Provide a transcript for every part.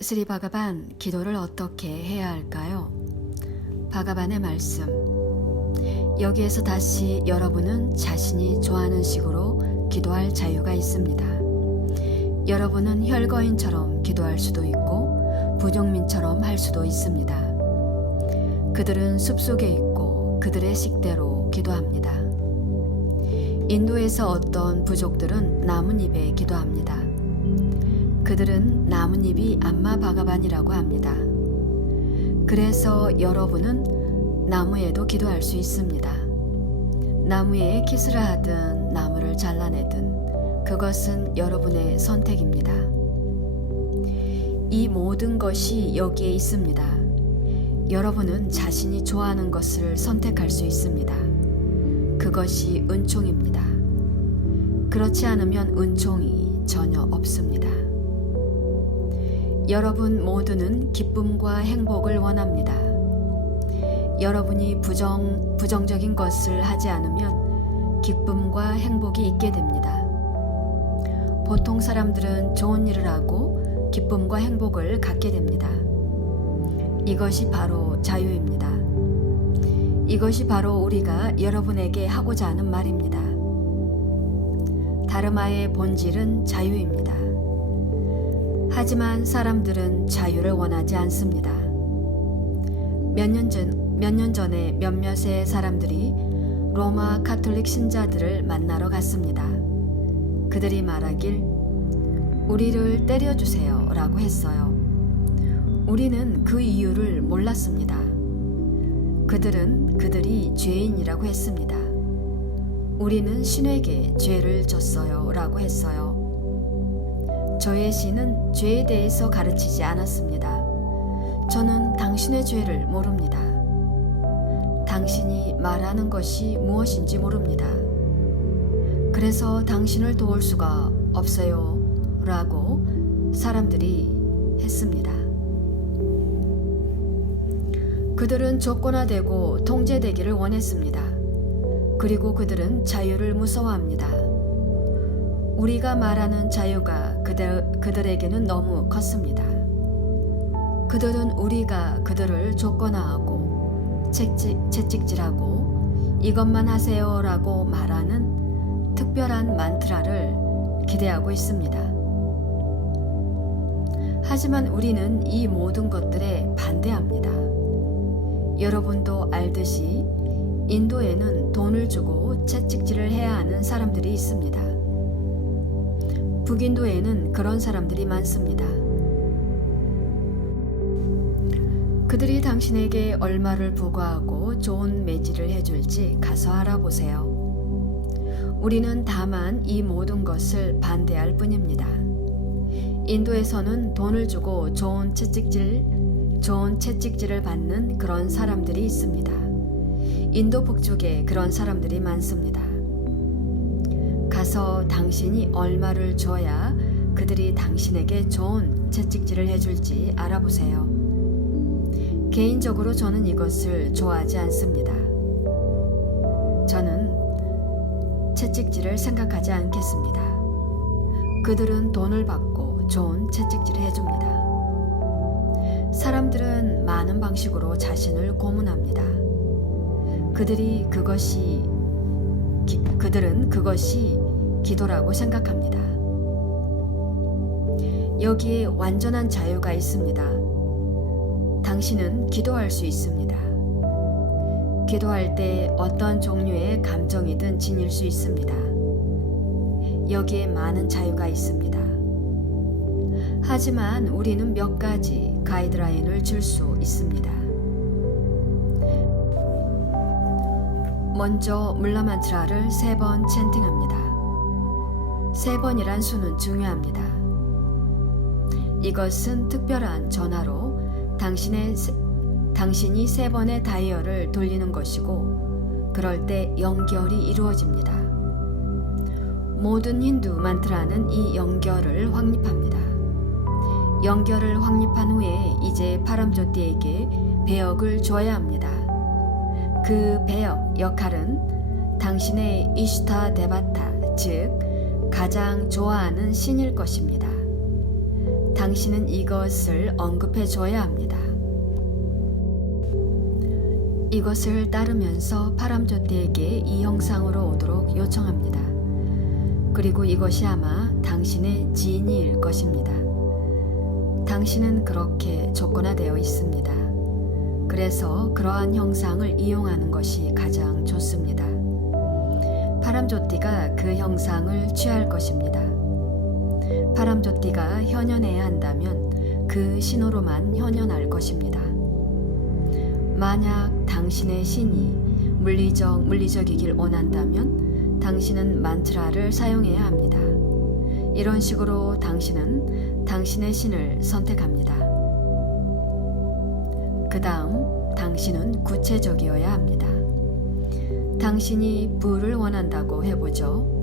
스리 바가반, 기도를 어떻게 해야 할까요? 바가반의 말씀. 여기에서 다시 여러분은 자신이 좋아하는 식으로 기도할 자유가 있습니다. 여러분은 혈거인처럼 기도할 수도 있고 부족민처럼 할 수도 있습니다. 그들은 숲속에 있고 그들의 식대로 기도합니다. 인도에서 어떤 부족들은 나뭇잎에 기도합니다. 그들은 나뭇잎이 암마 바가반이라고 합니다. 그래서 여러분은 나무에도 기도할 수 있습니다. 나무에 키스를 하든 나무를 잘라내든 그것은 여러분의 선택입니다. 이 모든 것이 여기에 있습니다. 여러분은 자신이 좋아하는 것을 선택할 수 있습니다. 그것이 은총입니다. 그렇지 않으면 은총이 전혀 없습니다. 여러분 모두는 기쁨과 행복을 원합니다. 여러분이 부정적인 것을 하지 않으면 기쁨과 행복이 있게 됩니다. 보통 사람들은 좋은 일을 하고 기쁨과 행복을 갖게 됩니다. 이것이 바로 자유입니다. 이것이 바로 우리가 여러분에게 하고자 하는 말입니다. 다르마의 본질은 자유입니다. 하지만 사람들은 자유를 원하지 않습니다. 몇 년 전에 몇몇의 사람들이 로마 가톨릭 신자들을 만나러 갔습니다. 그들이 말하길 우리를 때려주세요 라고 했어요. 우리는 그 이유를 몰랐습니다. 그들이 죄인이라고 했습니다. 우리는 신에게 죄를 졌어요 라고 했어요. 저의 신은 죄에 대해서 가르치지 않았습니다. 저는 당신의 죄를 모릅니다. 당신이 말하는 것이 무엇인지 모릅니다. 그래서 당신을 도울 수가 없어요 라고 사람들이 했습니다. 그들은 조건화되고 통제되기를 원했습니다. 그리고 그들은 자유를 무서워합니다. 우리가 말하는 자유가 그들에게는 너무 컸습니다. 그들은 우리가 그들을 조건화하고 채찍질하고 이것만 하세요 라고 말하는 특별한 만트라를 기대하고 있습니다. 하지만 우리는 이 모든 것들에 반대합니다. 여러분도 알듯이 인도에는 돈을 주고 채찍질을 해야 하는 사람들이 있습니다. 북인도에는 그런 사람들이 많습니다. 그들이 당신에게 얼마를 부과하고 좋은 매질을 해줄지 가서 알아보세요. 우리는 다만 이 모든 것을 반대할 뿐입니다. 인도에서는 돈을 주고 좋은 채찍질을 받는 그런 사람들이 있습니다. 인도 북쪽에 그런 사람들이 많습니다. 가서 당신이 얼마를 줘야 그들이 당신에게 좋은 채찍질을 해줄지 알아보세요. 개인적으로 저는 이것을 좋아하지 않습니다. 저는 채찍질을 생각하지 않겠습니다. 그들은 돈을 받고 좋은 채찍질을 해줍니다. 사람들은 많은 방식으로 자신을 고문합니다. 그들은 그것이 기도라고 생각합니다. 여기에 완전한 자유가 있습니다. 당신은 기도할 수 있습니다. 기도할 때 어떤 종류의 감정이든 지닐 수 있습니다. 여기에 많은 자유가 있습니다. 하지만 우리는 몇 가지 가이드라인을 줄 수 있습니다. 먼저 물라 만트라를 3번 챈팅합니다. 3번이란 수는 중요합니다. 이것은 특별한 전화로 당신이 3번의 다이얼을 돌리는 것이고 그럴 때 연결이 이루어집니다. 모든 힌두 만트라는 이 연결을 확립합니다. 연결을 확립한 후에 이제 파람조띠에게 배역을 줘야 합니다. 그 배역 역할은 당신의 이슈타 데바타, 즉 가장 좋아하는 신일 것입니다. 당신은 이것을 언급해 줘야 합니다. 이것을 따르면서 파람조띠에게 이 형상으로 오도록 요청합니다. 그리고 이것이 아마 당신의 지인일 것입니다. 당신은 그렇게 조건화되어 있습니다. 그래서 그러한 형상을 이용하는 것이 가장 좋습니다. 파람조띠가 그 형상을 취할 것입니다. 파람조띠가 현현해야 한다면 그 신호로만 현현할 것입니다. 만약 당신의 신이 물리적이길 원한다면 당신은 만트라를 사용해야 합니다. 이런 식으로 당신은 당신의 신을 선택합니다. 그 다음 당신은 구체적이어야 합니다. 당신이 부를 원한다고 해보죠.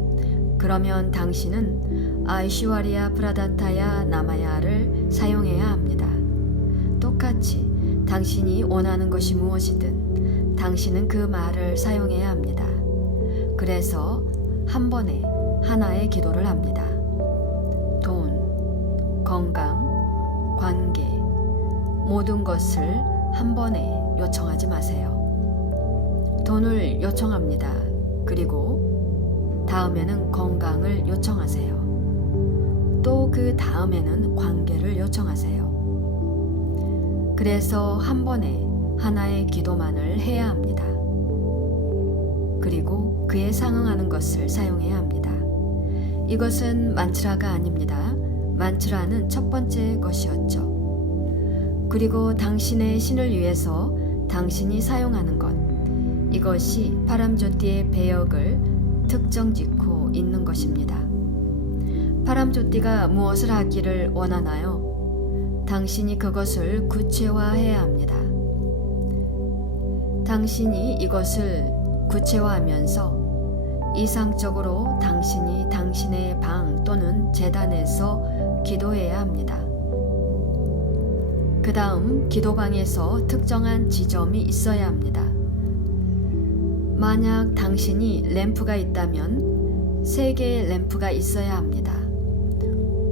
그러면 당신은 아이시와리아 프라다타야 나마야를 사용해야 합니다. 똑같이 당신이 원하는 것이 무엇이든 당신은 그 말을 사용해야 합니다. 그래서 한 번에 하나의 기도를 합니다. 돈, 건강, 관계, 모든 것을 한 번에 요청하지 마세요. 돈을 요청합니다. 그리고 다음에는 건강을 요청하세요. 또 그 다음에는 관계를 요청하세요. 그래서 한 번에 하나의 기도만을 해야 합니다. 그리고 그에 상응하는 것을 사용해야 합니다. 이것은 만트라가 아닙니다. 만트라는 첫 번째 것이었죠. 그리고 당신의 신을 위해서 당신이 사용하는 것, 이것이 파람조띠의 배역을 특정 짓고 있는 것입니다. 파람조띠가 무엇을 하기를 원하나요? 당신이 그것을 구체화해야 합니다. 당신이 이것을 구체화하면서 이상적으로 당신이 당신의 방 또는 제단에서 기도해야 합니다. 그 다음 기도방에서 특정한 지점이 있어야 합니다. 만약 당신이 램프가 있다면 3개의 램프가 있어야 합니다.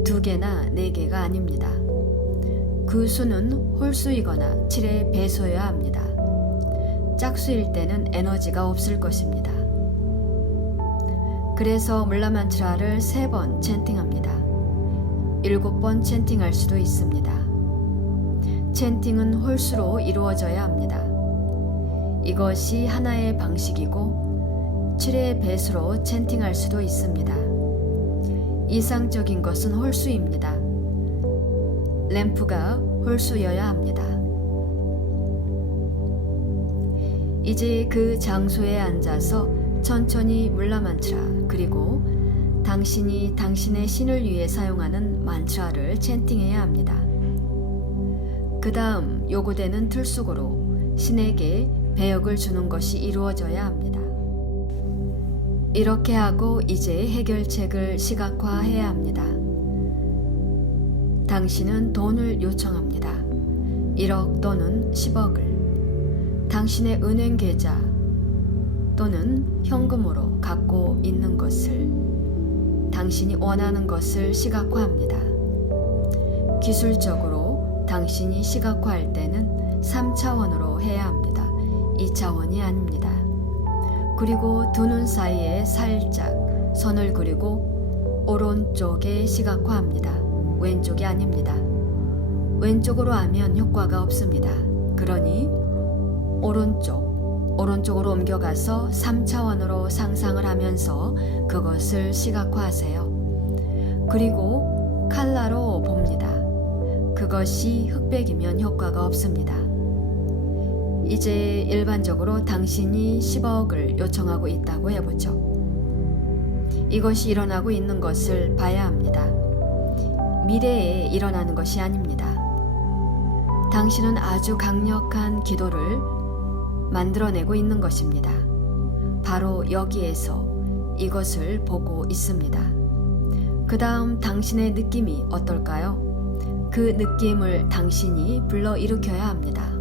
2개나 4개가 아닙니다. 그 수는 홀수이거나 7의 배수여야 합니다. 짝수일 때는 에너지가 없을 것입니다. 그래서 물라만트라를 3번 챈팅합니다. 7번 챈팅할 수도 있습니다. 챈팅은 홀수로 이루어져야 합니다. 이것이 하나의 방식이고 7의 배수로 챈팅할 수도 있습니다. 이상적인 것은 홀수입니다. 램프가 홀수여야 합니다. 이제 그 장소에 앉아서 천천히 물라만트라 그리고 당신이 당신의 신을 위해 사용하는 만트라를 챈팅해야 합니다. 그 다음 요구되는 틀 속으로 신에게 배역을 주는 것이 이루어져야 합니다. 이렇게 하고 이제 해결책을 시각화해야 합니다. 당신은 돈을 요청합니다. 1억 또는 10억을 당신의 은행 계좌 또는 현금으로 갖고 있는 것을 당신이 원하는 것을 시각화합니다. 기술적으로 당신이 시각화할 때는 3차원으로 해야 합니다. 2차원이 아닙니다. 그리고 두 눈 사이에 살짝 선을 그리고 오른쪽에 시각화합니다. 왼쪽이 아닙니다. 왼쪽으로 하면 효과가 없습니다. 그러니 오른쪽으로 옮겨가서 3차원으로 상상을 하면서 그것을 시각화하세요. 그리고 칼라로 봅니다. 그것이 흑백이면 효과가 없습니다. 이제 일반적으로 당신이 10억을 요청하고 있다고 해보죠. 이것이 일어나고 있는 것을 봐야 합니다. 미래에 일어나는 것이 아닙니다. 당신은 아주 강력한 기도를 만들어내고 있는 것입니다. 바로 여기에서 이것을 보고 있습니다. 그 다음 당신의 느낌이 어떨까요? 그 느낌을 당신이 불러일으켜야 합니다.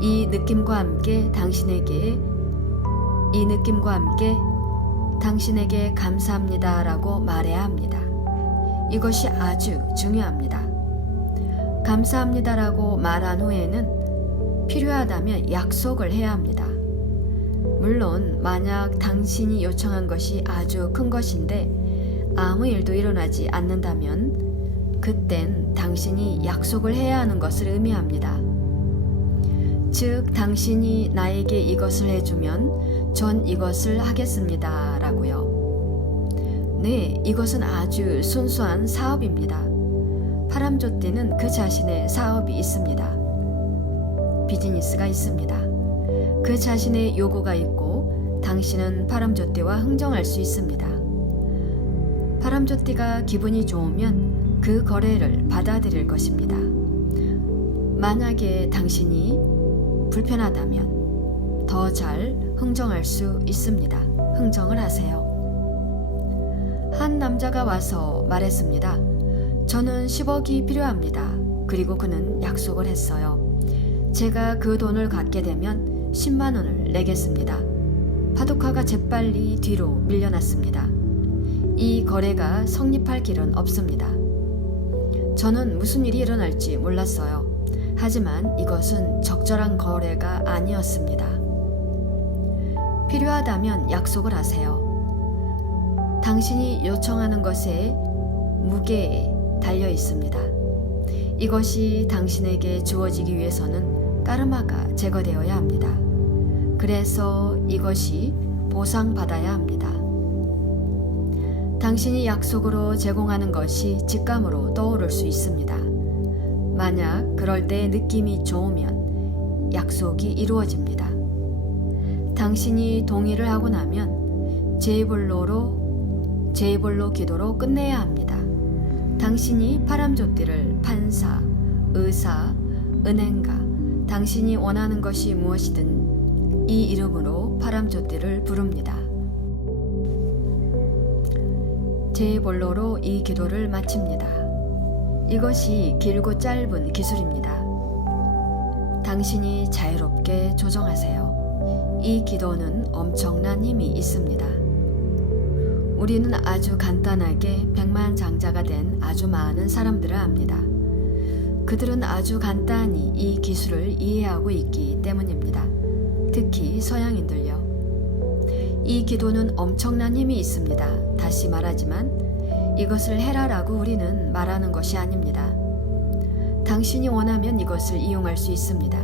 이 느낌과 함께 당신에게 감사합니다 라고 말해야 합니다. 이것이 아주 중요합니다. 감사합니다라고 말한 후에는 필요하다면 약속을 해야 합니다. 물론 만약 당신이 요청한 것이 아주 큰 것인데 아무 일도 일어나지 않는다면 그땐 당신이 약속을 해야 하는 것을 의미합니다. 즉, 당신이 나에게 이것을 해주면 전 이것을 하겠습니다 라고요. 네, 이것은 아주 순수한 사업입니다. 파람조띠는 그 자신의 사업이 있습니다. 비즈니스가 있습니다. 그 자신의 요구가 있고 당신은 파람조띠와 흥정할 수 있습니다. 파람조띠가 기분이 좋으면 그 거래를 받아들일 것입니다. 만약에 당신이 불편하다면 더 잘 흥정할 수 있습니다. 흥정을 하세요. 한 남자가 와서 말했습니다. 저는 10억이 필요합니다. 그리고 그는 약속을 했어요. 제가 그 돈을 갖게 되면 10만 원을 내겠습니다. 파두카가 재빨리 뒤로 밀려났습니다. 이 거래가 성립할 길은 없습니다. 저는 무슨 일이 일어날지 몰랐어요. 하지만 이것은 적절한 거래가 아니었습니다. 필요하다면 약속을 하세요. 당신이 요청하는 것에 무게에 달려 있습니다. 이것이 당신에게 주어지기 위해서는 까르마가 제거되어야 합니다. 그래서 이것이 보상받아야 합니다. 당신이 약속으로 제공하는 것이 직감으로 떠오를 수 있습니다. 만약 그럴 때 느낌이 좋으면 약속이 이루어집니다. 당신이 동의를 하고 나면 제이볼로 기도로 끝내야 합니다. 당신이 파람조띠를 판사, 의사, 은행가, 당신이 원하는 것이 무엇이든 이 이름으로 파람조띠를 부릅니다. 제이볼로로 이 기도를 마칩니다. 이것이 길고 짧은 기술입니다. 당신이 자유롭게 조정하세요. 이 기도는 엄청난 힘이 있습니다. 우리는 아주 간단하게 백만장자가 된 아주 많은 사람들을 압니다. 그들은 아주 간단히 이 기술을 이해하고 있기 때문입니다. 특히 서양인들요. 이 기도는 엄청난 힘이 있습니다. 다시 말하지만 이것을 해라라고 우리는 말하는 것이 아닙니다. 당신이 원하면 이것을 이용할 수 있습니다.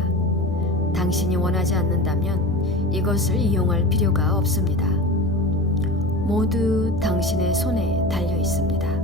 당신이 원하지 않는다면 이것을 이용할 필요가 없습니다. 모두 당신의 손에 달려 있습니다.